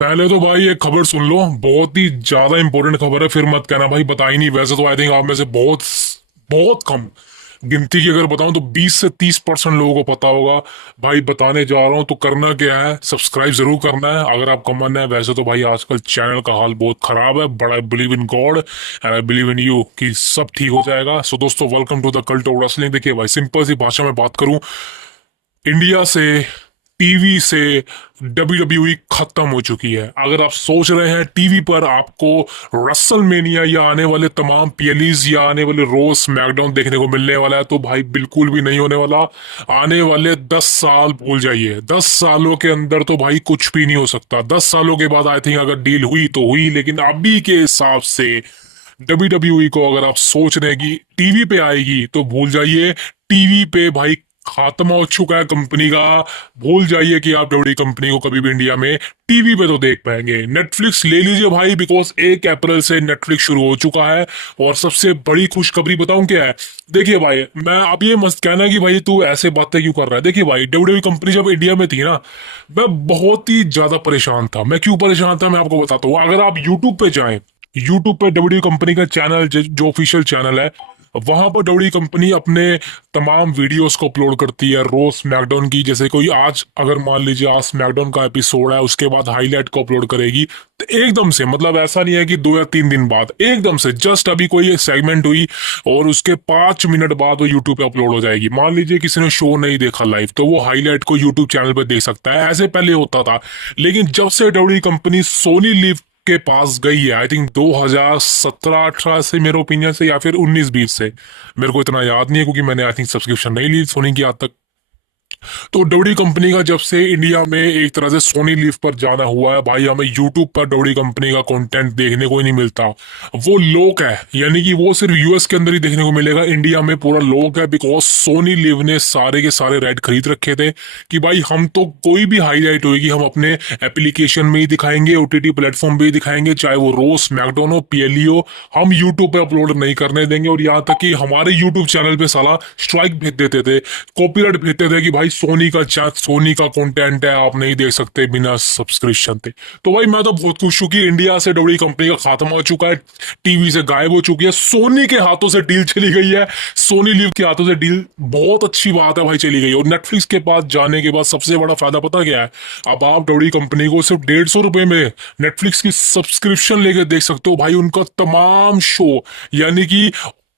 पहले तो भाई एक खबर सुन लो। बहुत ही ज्यादा इंपॉर्टेंट खबर है, फिर मत कहना भाई बता ही नहीं। वैसे तो आई थिंक आप में से बहुत बहुत कम गिनती की अगर बताऊं तो 20 से 30% लोगों को पता होगा। भाई बताने जा रहा हूं तो करना क्या है, सब्सक्राइब जरूर करना है अगर आपका मन है। वैसे तो भाई आजकल चैनल का हाल बहुत खराब है, but I believe in God and I believe in you कि सब ठीक हो जाएगा। सो दोस्तों, welcome to the cult of wrestling. देखिए भाई, सिंपल सी भाषा में बात करूं, इंडिया से, टीवी से WWE खत्म हो चुकी है। अगर आप सोच रहे हैं टीवी पर आपको रसलमेनिया या आने वाले तमाम पीएलईज या आने वाले रोज स्मैकडाउन देखने को मिलने वाला है, तो भाई बिल्कुल भी नहीं होने वाला। आने वाले 10 साल भूल जाइए। 10 सालों के अंदर तो भाई कुछ भी नहीं हो सकता। 10 सालों के बाद आई थिंक अगर डील हुई तो हुई, लेकिन अभी के हिसाब से WWE को अगर आप सोच रहे हैं कि टीवी पे आएगी तो भूल जाइए। टीवी पे भाई खात्मा हो चुका है कंपनी का। भूल जाइए कि आप डब्ल्यू कंपनी को कभी भी इंडिया में टीवी पे तो देख पाएंगे। नेटफ्लिक्स ले लीजिए भाई, बिकॉज 1 अप्रैल से नेटफ्लिक्स शुरू हो चुका है। और सबसे बड़ी खुशखबरी बताऊं क्या है। देखिए भाई, मैं आप ये मत कहना कि भाई तू ऐसे बातें क्यों कर रहा है। देखिए भाई, डब्ल्यू कंपनी जब इंडिया में थी ना, मैं बहुत ही ज्यादा परेशान था। मैं क्यों परेशान था मैं आपको बताता हूँ। अगर आप यूट्यूब पे जाएं, यूट्यूब पे डब्ल्यू कंपनी का चैनल जो ऑफिशियल चैनल है, वहां पर डब्ल्यू कंपनी अपने तमाम वीडियोस को अपलोड करती है रोज स्मैकडाउन की। जैसे कोई आज अगर मान लीजिए आज स्मैकडाउन का एपिसोड है, उसके बाद हाईलाइट को अपलोड करेगी। तो एकदम से, मतलब ऐसा नहीं है कि 2 या 3 दिन बाद, एकदम से जस्ट अभी कोई सेगमेंट हुई और उसके 5 मिनट बाद वो यूट्यूब पे अपलोड हो जाएगी। मान लीजिए किसी ने शो नहीं देखा लाइव, तो वो हाईलाइट को यूट्यूब चैनल पे देख सकता है। ऐसे पहले होता था। लेकिन जब से डब्ल्यू कंपनी सोनी लिव के पास गई है, आई थिंक 2017-18 से, मेरे ओपिनियन से, या फिर 19-20 से, मेरे को इतना याद नहीं है क्योंकि मैंने आई थिंक सब्सक्रिप्शन नहीं ली सोनी की आज तक। तो डब्ल्यू कंपनी का जब से इंडिया में एक तरह से सोनी लिव पर जाना हुआ है, भाई हमें यूट्यूब पर डब्ल्यू कंपनी का कंटेंट देखने को ही नहीं मिलता। वो लोक है, यानी कि वो सिर्फ यूएस के अंदर ही देखने को मिलेगा। इंडिया में पूरा लोक है, बिकॉज सोनी लिव ने सारे के सारे राइट खरीद रखे थे कि भाई हम तो कोई भी हाईलाइट होगी हम अपने एप्लीकेशन में ही दिखाएंगे, ओटीटी प्लेटफॉर्म पे ही दिखाएंगे, चाहे वो रोज स्मैकडाउन हो, पीएलई हो। हम यूट्यूब पे अपलोड नहीं करने देंगे। और यहाँ तक कि हमारे यूट्यूब चैनल पे साला स्ट्राइक भेज देते थे, कॉपीराइट भेजते थे कि भाई सोनी का कंटेंट है, आप नहीं देख सकते बिना सब्सक्रिप्शन थे। तो भाई मैं तो बहुत खुश हूं कि इंडिया से डब्ल्यू कंपनी का खात्मा हो चुका है, टीवी से गायब हो चुकी है, सोनी के हाथों से डील चली गई है, सोनी लिव के हाथों से डील। बहुत अच्छी बात है भाई, चली गई। और नेटफ्लिक्स के पास जाने के बाद सबसे बड़ा फायदा पता क्या है। अब आप डब्ल्यू कंपनी को सिर्फ 150 रुपए में नेटफ्लिक्स की सब्सक्रिप्शन लेकर देख सकते हो भाई, उनका तमाम शो। यानी कि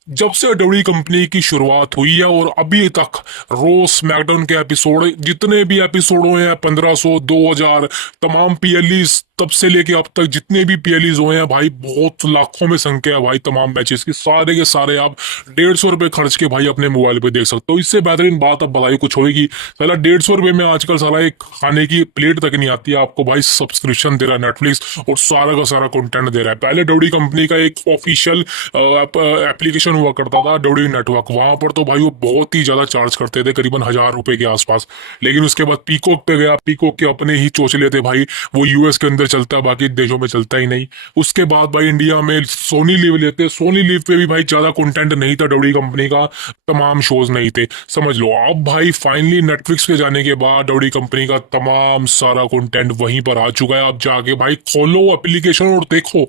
जब से डब्ल्यू कंपनी की शुरुआत हुई है और अभी तक रोज स्मैकडाउन के एपिसोड, जितने भी एपिसोड हुए हैं, 1500, 2000, तमाम पीएलईज तब से लेके अब तक जितने भी पीएलईज हुए हैं भाई, बहुत लाखों में संख्या है भाई तमाम मैचेस की। सारे के सारे आप 150 रुपए खर्च के भाई अपने मोबाइल पे देख सकते हो। इससे बेहतरीन बात अब बताइए कुछ होगी। साला 150 रुपए में आजकल साला एक खाने की प्लेट तक नहीं आती है, आपको भाई सब्सक्रिप्शन दे रहा है नेटफ्लिक्स और सारा का सारा कंटेंट दे रहा है। पहले डब्ल्यू कंपनी का एक ऑफिशियल एप्लीकेशन हुआ करता था, डब्ल्यू नेटवर्क, वहां पर तो भाई वो बहुत ही ज्यादा चार्ज करते थे, करीबन 1000 रुपए के आसपास। लेकिन उसके बाद पीकॉक पे गया, पीकॉक के अपने ही चोचले थे भाई, वो यूएस के अंदर चलता है, बाकी देशों में चलता ही नहीं। उसके बाद भाई इंडिया में सोनी लिव लेते, सोनी लिव पे भी भाई ज्यादा कंटेंट नहीं था डब्ल्यू कंपनी का, तमाम शोज नहीं थे, समझ लो। अब भाई फाइनली नेटफ्लिक्स पे जाने के बाद डब्ल्यू कंपनी का तमाम सारा कंटेंट वहीं पर आ चुका है। अब जाके भाई खोलो एप्लीकेशन और देखो,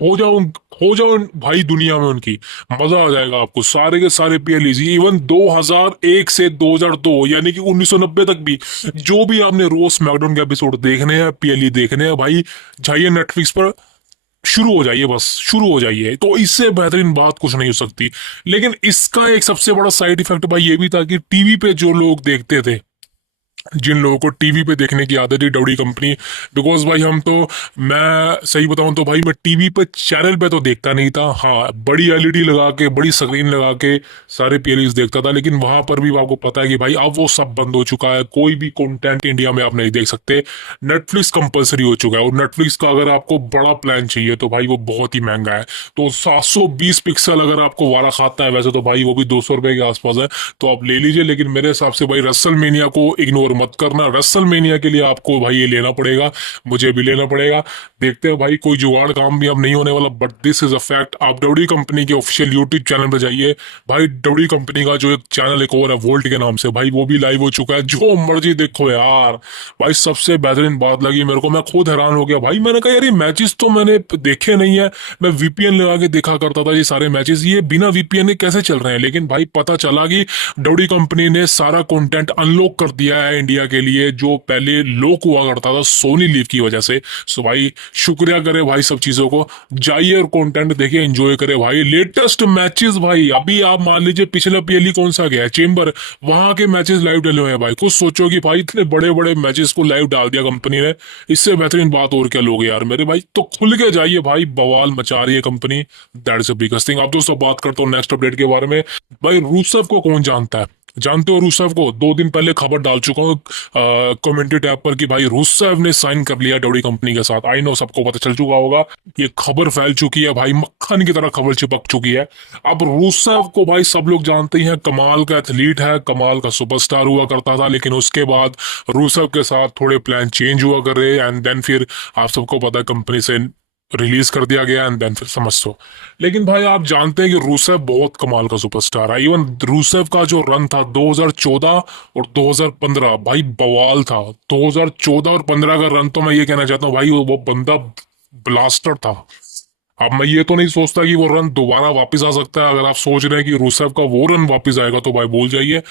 हो जाओ हो जाओ भाई दुनिया में उनकी। मजा आ जाएगा आपको। सारे के सारे पीएलईजी, इवन 2001 से 2002, यानी कि 1990 तक भी, जो भी आपने रोज स्मैकडाउन के एपिसोड देखने हैं, पीएलई देखने हैं भाई, जाइए नेटफ्लिक्स पर, शुरू हो जाइए, बस शुरू हो जाइए। तो इससे बेहतरीन बात कुछ नहीं हो सकती। लेकिन इसका एक सबसे बड़ा साइड इफेक्ट भाई ये भी था कि टीवी पे जो लोग देखते थे, जिन लोगों को टीवी पे देखने की आदत है डब्ल्यू कंपनी, बिकॉज भाई हम तो, मैं सही बताऊं तो भाई मैं टीवी पे चैनल पे तो देखता नहीं था। हाँ, बड़ी एलईडी लगा के, बड़ी स्क्रीन लगा के सारे पीएलईज देखता था, लेकिन वहां पर भी आपको पता है कि भाई अब वो सब बंद हो चुका है। कोई भी कंटेंट इंडिया में आप नहीं देख सकते। नेटफ्लिक्स कंपलसरी हो चुका है, और नेटफ्लिक्स का अगर आपको बड़ा प्लान चाहिए तो भाई वो बहुत ही महंगा है। तो 720 पिक्सल अगर आपको वारा खाता है, वैसे तो भाई वो भी 200 रुपए के आसपास है, तो आप ले लीजिए। लेकिन मेरे हिसाब से भाई रसल मेनिया को इग्नोर इग्नोर मत करना। रेसलमेनिया के लिए आपको भाई ये लेना पड़ेगा, मुझे भी लेना पड़ेगा। देखते हैं भाई, कोई जुगाड़ काम भी अब नहीं होने वाला, but this is a fact. आप डब्ल्यू कंपनी के ऑफिशियल यूट्यूब चैनल पर जाइए भाई, डब्ल्यू कंपनी का जो एक चैनल एक और है वोल्ट के नाम से, भाई वो भी लाइव हो चुका है, जो मर्जी देखो यार। भाई सबसे बेहतरीन बात लगी मेरे को, मैं खुद हैरान हो गया भाई। मैंने कहा यार ये मैचेस तो मैंने देखे नहीं है, मैं वीपीएन लगा के देखा करता था ये सारे मैचेस, ये बिना वीपीएन के कैसे चल रहे हैं। लेकिन भाई पता चला कि डब्ल्यू कंपनी ने सारा कंटेंट अनलॉक कर दिया है इंडिया के लिए, जो पहले लॉक हुआ करता था सोनी लीव की वजह से। सो भाई शुक्रिया करे भाई सब चीजों को, जाइए और कंटेंट देखिए, एंजॉय करे भाई। लेटेस्ट मैचेस भाई, अभी आप मान लीजिए पिछला पीएलई कौन सा गया है, चेंबर, वहां के मैचेस लाइव डले हुए हैं भाई। कुछ सोचो कि भाई इतने बड़े बड़े मैचेस को लाइव डाल दिया कंपनी ने, इससे बेहतरीन बात और क्या लोगे यार मेरे भाई। तो खुल के जाइए भाई, बवाल मचा रही है company, that is the biggest thing. अब दोस्तों बात करता हूँ नेक्स्ट अपडेट के बारे में। भाई रूसेव को कौन जानता है, जानते हो रूसेव को? 2 दिन पहले खबर डाल चुका हूँ कमेंट्री टैब पर कि भाई रूसेव ने साइन कर लिया डब्ल्यू कंपनी के साथ। आई नो सबको पता चल चुका होगा, ये खबर फैल चुकी है भाई, मक्खन की तरह खबर चिपक चुकी है। अब रूसेव को भाई सब लोग जानते ही हैं, कमाल का एथलीट है, कमाल का सुपरस्टार हुआ करता था, लेकिन उसके बाद रूसेव के साथ थोड़े प्लान चेंज हुआ कर रहे, एंड देन फिर आप सबको पता है कंपनी से रिलीज कर दिया गया, एंड देन फिर समझ लो। लेकिन भाई आप जानते हैं कि रूसेव बहुत कमाल का सुपरस्टार है। इवन रूसेव का जो रन था 2014 और 2015 भाई बवाल था। 2014 और 15 का रन तो मैं ये कहना चाहता हूँ भाई, वो बंदा ब्लास्टर था। अब मैं ये तो नहीं सोचता कि वो रन दोबारा वापस आ सकता है। अगर आप सोच रहे हैं कि रूसेव का वो रन वापस आएगा तो भाई भूल जाइए।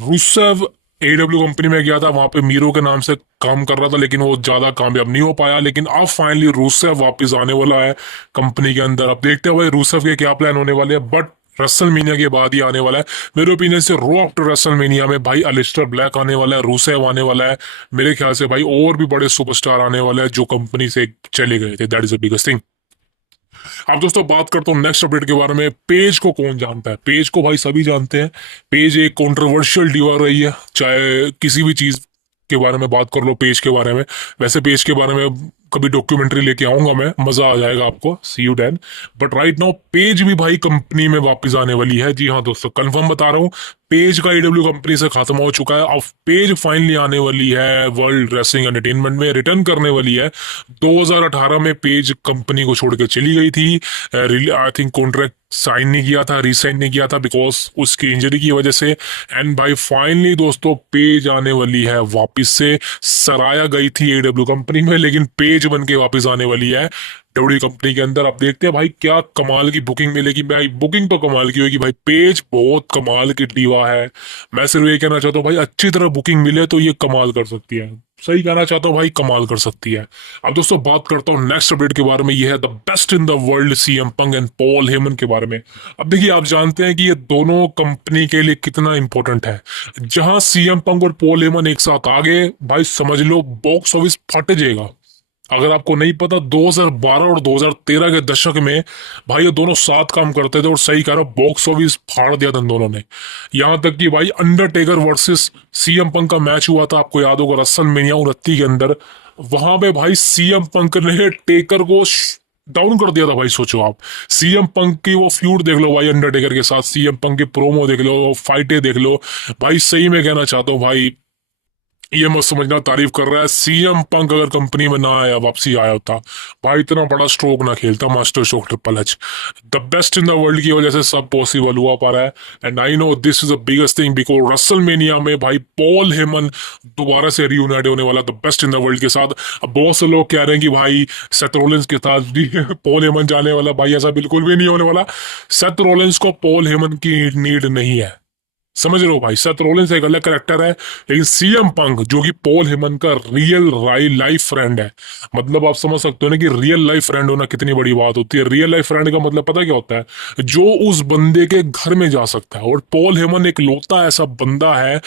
रूसेव एडब्ल्यू कंपनी में गया था, वहां पे मीरो के नाम से काम कर रहा था, लेकिन वो ज्यादा कामयाब नहीं हो पाया। लेकिन अब फाइनली रूसेव वापस आने वाला है कंपनी के अंदर। अब देखते हैं भाई रूसेव के क्या प्लान होने वाले हैं, बट रेसलमेनिया के बाद ही आने वाला है मेरे ओपिनियन से। रो आफ्टर रेसलमेनिया में भाई अलिस्टर ब्लैक आने वाला है, रूसेव आने वाला है, मेरे ख्याल से भाई और भी बड़े सुपरस्टार आने वाले हैं जो कंपनी से चले गए थे। That is the biggest thing. अब दोस्तों बात करता हूँ नेक्स्ट अपडेट के बारे में। पेज को कौन जानता है? पेज को भाई सभी जानते हैं। पेज एक कंट्रोवर्शियल डिवा रही है, चाहे किसी भी चीज के बारे में बात कर लो पेज के बारे में। वैसे पेज के बारे में कभी डॉक्यूमेंट्री लेके आऊंगा मैं, मजा आ जाएगा आपको, see you then. But right now page भी भाई कंपनी में वापस आने वाली है। जी हाँ दोस्तों, कंफर्म बता रहा हूँ, पेज का ईडब्ल्यू कंपनी से खत्म हो चुका है। अब पेज फाइनली आने वाली है वर्ल्ड रेसलिंग एंटरटेनमेंट में, रिटर्न करने वाली है। 2018 में पेज कंपनी को छोड़ के चली गई थी, आई थिंक कॉन्ट्रैक्ट साइन नहीं किया था, रीसाइन नहीं किया था बिकॉज उसकी इंजरी की वजह से। एंड भाई फाइनली दोस्तों पेज आने वाली है वापस से। सराया गई थी एडब्ल्यू कंपनी में, लेकिन पेज बन के वापस आने वाली है डब्ल्यू कंपनी के अंदर। अब देखते हैं भाई क्या कमाल की बुकिंग मिलेगी। भाई बुकिंग तो कमाल की होगी भाई, पेज बहुत कमाल की डीवा है। मैं सिर्फ ये कहना चाहता हूँ भाई, अच्छी तरह बुकिंग मिले तो ये कमाल कर सकती है। सही कहना चाहता हूँ भाई, कमाल कर सकती है। अब दोस्तों बात करता हूँ नेक्स्ट अपडेट के बारे में। ये है the best in the world CM पंग एंड पॉल हेमन के बारे में। अब देखिए आप जानते हैं कि ये दोनों कंपनी के लिए कितना इंपॉर्टेंट है। जहां सीएम पंग और पॉल हेमन एक साथ आ गए भाई, समझ लो बॉक्स ऑफिस फट जाएगा। अगर आपको नहीं पता, 2012 और 2013 के दशक में भाई ये दोनों साथ काम करते थे, और सही कह रहा, बॉक्स ऑफिस फाड़ दिया था इन दोनों ने। यहां तक कि भाई अंडरटेकर वर्सेस सीएम पंक का मैच हुआ था, आपको याद होगा, रेसलमेनिया 29 के अंदर। वहां पे भाई सीएम पंक ने टेकर को डाउन कर दिया था भाई। सोचो आप, सीएम पंक की वो फ्यूड देख लो भाई अंडरटेकर के साथ, सीएम पंक की प्रोमो देख लो, फाइटें देख लो भाई। सही में कहना चाहता हूँ भाई, ये मत समझना तारीफ कर रहा है, सीएम पंक अगर कंपनी में ना आया, वापसी आया होता भाई, इतना बड़ा स्ट्रोक ना खेलता master stroke triple H. The best in the world की वजह से सब पॉसिबल हुआ पा रहा है। And I know this is the biggest thing because WrestleMania में भाई पॉल हेमन दोबारा से रीयूनाइट होने वाला the best in the world के साथ। अब बहुत से लोग कह रहे हैं कि भाई सेथ रोलिंस के साथ पॉल हेमन जाने वाला, भाई ऐसा बिल्कुल भी नहीं होने वाला। सेथ रोलिंस को पॉल हेमन की नीड नहीं है, समझ रहे हो भाई। सेथ रोलिंस एक अलग करेक्टर है, लेकिन सीएम पंक जो कि पॉल हेमन का रियल लाइफ फ्रेंड है, मतलब आप समझ सकते हो ना कि रियल लाइफ फ्रेंड होना कितनी बड़ी बात होती है। रियल लाइफ फ्रेंड का मतलब पता क्या होता है? जो उस बंदे के घर में जा सकता है। और पॉल हेमन एक लौता ऐसा बंदा है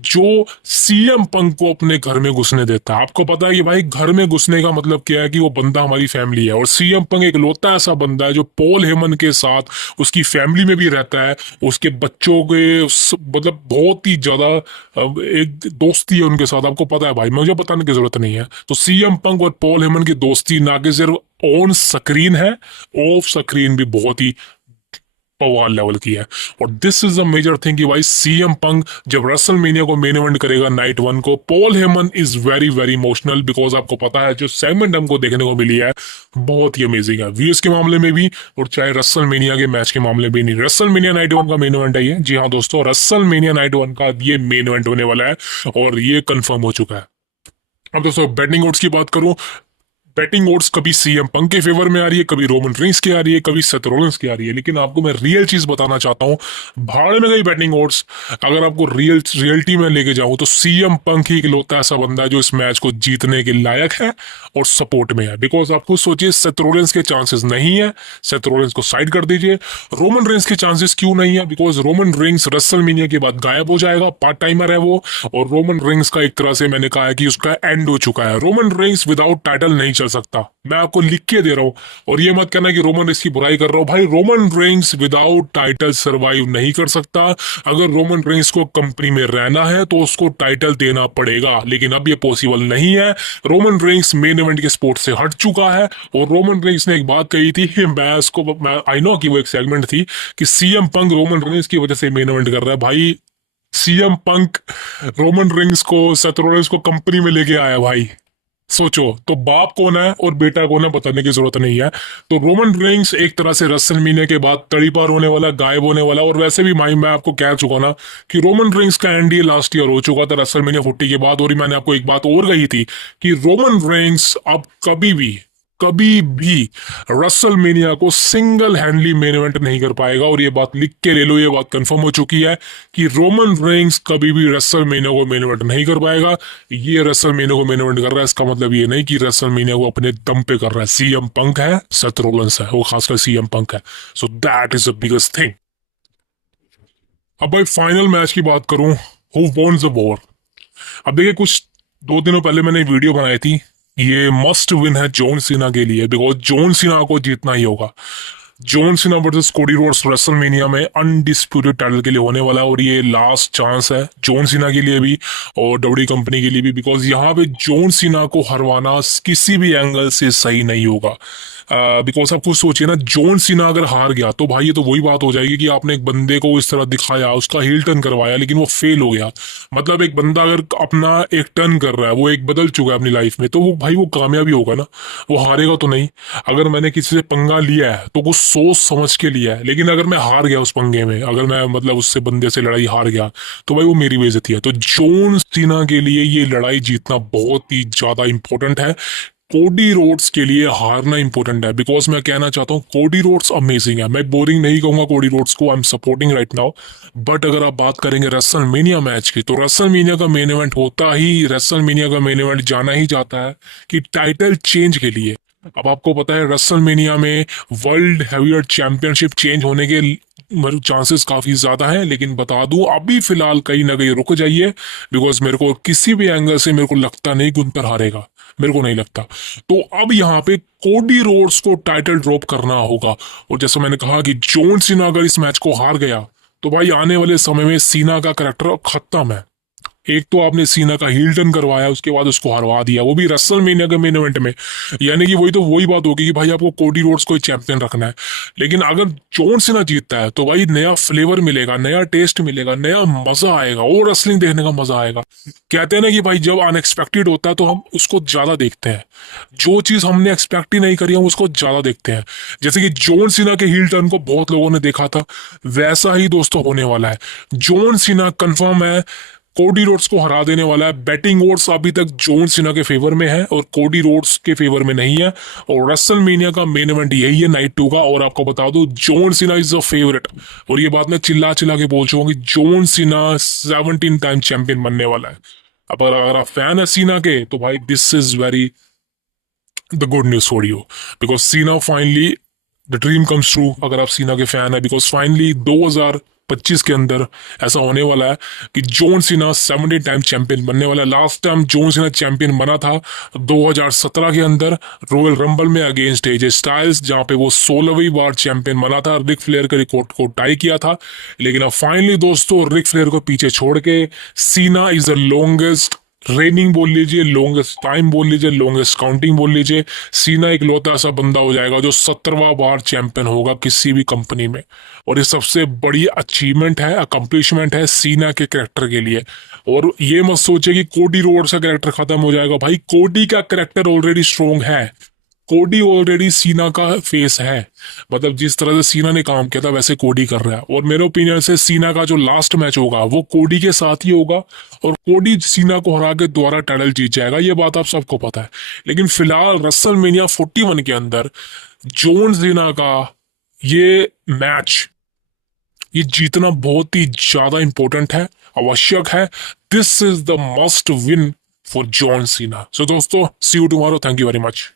जो सीएम पंक को अपने घर में घुसने देता है। आपको पता है कि भाई घर में घुसने का मतलब क्या है, कि वो बंदा हमारी फैमिली है। और सीएम पंक एक लौता ऐसा बंदा है जो पॉल हेमन के साथ उसकी फैमिली में भी रहता है, उसके बच्चों के मतलब बहुत ही ज्यादा एक दोस्ती है उनके साथ। आपको पता है भाई, मुझे बताने की जरूरत नहीं है। तो सीएम पंक और पॉल हेमन की दोस्ती ना कि सिर्फ ऑन स्क्रीन है, ऑफ स्क्रीन भी बहुत ही पवार लेवल की है। और this is a major thing कि भाई सीएम पंक जब रेसलमेनिया को मेन इवेंट करेगा नाइट 1 को, Paul Heyman is very very emotional, because आपको पता है जो सेगमेंट हमको देखने को मिली है बहुत ही अमेजिंग है, व्यूज के मामले में भी और चाहे रेसलमेनिया के मैच के मामले में नहीं। रेसलमेनिया नाइट 1 का मेन इवेंट है ये, जी हाँ दोस्तों, रेसलमेनिया नाइट 1 का ये मेन इवेंट होने वाला है और ये कंफर्म हो चुका है। अब दोस्तों बैटिंग ओड्स की बात करूं, बैटिंग ओड्स कभी सीएम पंक के फेवर में आ रही है, कभी रोमन रेंस की आ रही है, कभी सेथ रोलिंस की आ रही है, लेकिन आपको मैं रियल चीज बताना चाहता हूं, भाड़ में गई बैटिंग ओड्स। अगर आपको रियलिटी में लेके जाऊं तो सीएम पंक ही इकलौता ऐसा बंदा है जो इस मैच को जीतने के लायक है और सपोर्ट में है। बिकॉज आप खुद सोचिए, सेथ रोलिंस के चांसेस नहीं है, सेथ रोलिंस को साइड कर दीजिए। रोमन रेंस के चांसेस क्यों नहीं है? बिकॉज रोमन रेंस रेसलमेनिया के बाद गायब हो जाएगा, पार्ट टाइमर है वो, और रोमन रेंस का एक तरह से मैंने कहा है कि उसका एंड हो चुका है। रोमन रेंस विदाउट टाइटल नहीं चल सकता, मैं आपको लिख के दे रहा हूं। और ये मत कहना कि रोमन रेंस की बुराई कर रहा हूं, भाई Roman Reigns without title survive नहीं कर सकता। अगर रोमन रेंस को कंपनी में रहना है तो उसको टाइटल देना पड़ेगा, लेकिन अब ये पॉसिबल नहीं है। रोमन रेंस मेन इवेंट के स्पोर्ट से हट चुका है। और रोमन रेंस ने एक बात कही थी, मैं उसको आई नो कि वो एक सेगमेंट थी कि सीएम पंक रोमन रेंस की वजह से मेन इवेंट कर रहा है। भाई सीएम पंक रोमन रेंस को, सेथ रोलिंस को कंपनी में लेके आया भाई, सोचो तो बाप कौन है और बेटा कौन है बताने की जरूरत नहीं है। तो रोमन रेंस एक तरह से रेसलमेनिया के बाद तड़ीपार होने वाला, गायब होने वाला। और वैसे भी मैं आपको कह चुका ना कि रोमन रेंस का एंड ये लास्ट ईयर हो चुका था रेसलमेनिया 40 के बाद। और मैंने आपको एक बात और कही थी कि रोमन रेंस अब कभी भी रेसलमेनिया को सिंगल हैंडली मेन इवेंट नहीं कर पाएगा। और ये बात लिख के ले लो, ये बात कंफर्म हो चुकी है कि रोमन रेंस कभी भी रेसलमेनिया को मेन इवेंट नहीं कर पाएगा। ये रेसलमेनिया को मेन इवेंट कर रहा है, इसका मतलब ये नहीं कि रेसलमेनिया को अपने दम पे कर रहा है। सीएम पंक है, सेथ रोलिंस है, वो खासकर सीएम पंक है। So that is the biggest thing. अब भाई फाइनल मैच की बात करूं, हु वॉन्स द वॉर। अब देखिए, कुछ 2 दिनों पहले मैंने वीडियो बनाई थी, ये मस्ट विन है जॉन सीना के लिए, बिकॉज जॉन सीना को जीतना ही होगा। John Cena versus Cody Rhodes WrestleMania में अनडिस्प्यूटेड टाइटल के लिए होने वाला है, और ये लास्ट चांस है जॉन सीना के लिए भी और डब्ल्यू कंपनी के लिए भी, बिकॉज यहाँ पे जॉन सीना को हरवाना किसी भी एंगल से सही नहीं होगा। बिकॉज आप कुछ सोचिए ना, जॉन सीना अगर हार गया तो भाई ये तो वही बात हो जाएगी कि आपने एक बंदे को इस तरह दिखाया, उसका हील टर्न करवाया, लेकिन वो फेल हो गया। मतलब एक बंदा अगर अपना एक टर्न कर रहा है, वो एक बदल चुका है अपनी लाइफ में, तो वो भाई वो कामयाबी होगा ना, वो हारेगा तो नहीं। अगर मैंने किसी से पंगा लिया है तो कुछ सोच समझ के लिया है, लेकिन अगर मैं हार गया उस पंगे में, अगर मैं मतलब उससे बंदे से लड़ाई हार गया, तो भाई वो मेरी बेइज्जती है। तो जॉन सीना के लिए ये लड़ाई जीतना बहुत ही ज्यादा इंपॉर्टेंट है। कोडी रोड्स के लिए हारना इंपॉर्टेंट है, बिकॉज मैं कहना चाहता हूँ कोडी रोड्स अमेजिंग है। मैं बोरिंग नहीं कहूंगा कोडी रोड्स को, I am supporting right now. But अगर आप बात करेंगे रेसलमेनिया मैच की, तो रेसलमेनिया का मेन इवेंट होता ही, रेसलमेनिया का मेन इवेंट जाना ही जाता है कि टाइटल चेंज के लिए। अब आपको पता है रेसलमेनिया में वर्ल्ड हैवीवेट चैंपियनशिप चेंज होने के चांसेस काफी ज्यादा है, लेकिन बता दूं अभी फिलहाल कहीं ना कहीं रुक जाइए, बिकॉज मेरे को किसी भी एंगल से मेरे को लगता नहीं गुंतर हारेगा, मेरे को नहीं लगता। तो अब यहाँ पे कोडी रोड्स को टाइटल ड्रॉप करना होगा। और जैसा मैंने कहा कि जॉन सीना अगर इस मैच को हार गया तो भाई आने वाले समय में सीना का करैक्टर खत्म है। एक तो आपने सीना का हील टर्न करवाया, उसके बाद उसको हरवा दिया, वो भी रेसलमेनिया के मेन इवेंट में। यानी कि वही बात होगी कि भाई आपको कोडी रोड्स को चैंपियन रखना है। लेकिन अगर जॉन सीना जीतता है तो भाई नया फ्लेवर मिलेगा, नया टेस्ट मिलेगा, नया मजा आएगा और रेसलिंग देखने का मजा आएगा। कहते हैं ना कि भाई जब अनएक्सपेक्टेड होता है तो हम उसको ज्यादा देखते हैं, जो चीज हमने एक्सपेक्ट ही नहीं करी हम उसको ज्यादा देखते हैं। जैसे कि जॉन सीना के हील टर्न को बहुत लोगों ने देखा था, वैसा ही दोस्तों होने वाला है। जॉन सीना कंफर्म है कोडी रोड्स को हरा देने वाला है। बैटिंग ओड्स अभी तक जॉन सीना के फेवर में है और कोडी रोड्स के फेवर में नहीं है। और रेसलमेनिया का मेन इवेंट यही है नाइट 2 का। और आपको बता दूं John Cena is a favourite, और ये बात मैं चिल्ला चिल्ला के बोल चुका हूं कि जॉन सीना 17 टाइम चैंपियन बनने वाला है। अब अगर आप फैन है सीना के तो भाई this is very the good news for you, because Cena finally the dream comes true. अगर आप सीना के फैन है, बिकॉज फाइनली 2025 के अंदर ऐसा होने वाला है कि जॉन सीना 17 टाइम चैंपियन बनने वाला है। Last time John Cena champion बना था 2017 के अंदर रॉयल रंबल में अगेंस्ट एजे स्टाइल्स, जहां पे वो 16वीं बार चैंपियन बना था, रिक फ्लेयर के रिकॉर्ड को टाई किया था। लेकिन अब फाइनली दोस्तों रिक फ्लेयर को पीछे छोड़ के सीना इज द लॉन्गेस्ट रेनिंग बोल लीजिए, लॉन्गेस्ट टाइम बोल लीजिए, लॉन्गेस्ट काउंटिंग बोल लीजिए, सीना एक लौता ऐसा बंदा हो जाएगा जो 17वां बार चैंपियन होगा किसी भी कंपनी में। और ये सबसे बड़ी अचीवमेंट है, अकम्पलिशमेंट है सीना के कैरेक्टर के लिए। और ये मत सोचे कि कोडी रोड्स का कैरेक्टर खत्म हो जाएगा, भाई कोडी का कैरेक्टर ऑलरेडी स्ट्रोंग है। कोडी ऑलरेडी सीना का फेस है, मतलब जिस तरह से सीना ने काम किया था वैसे कोडी कर रहा है। और मेरे ओपिनियन से सीना का जो लास्ट मैच होगा वो कोडी के साथ ही होगा, और कोडी सीना को हरा के दोबारा टाइटल जीत जाएगा, ये बात आप सबको पता है। लेकिन फिलहाल रसलमेनिया 41 के अंदर जॉन सीना का ये मैच, ये जीतना बहुत ही ज्यादा इंपॉर्टेंट है, आवश्यक है। This is the must win for John Cena. सो दोस्तों, see you tomorrow, thank you very much.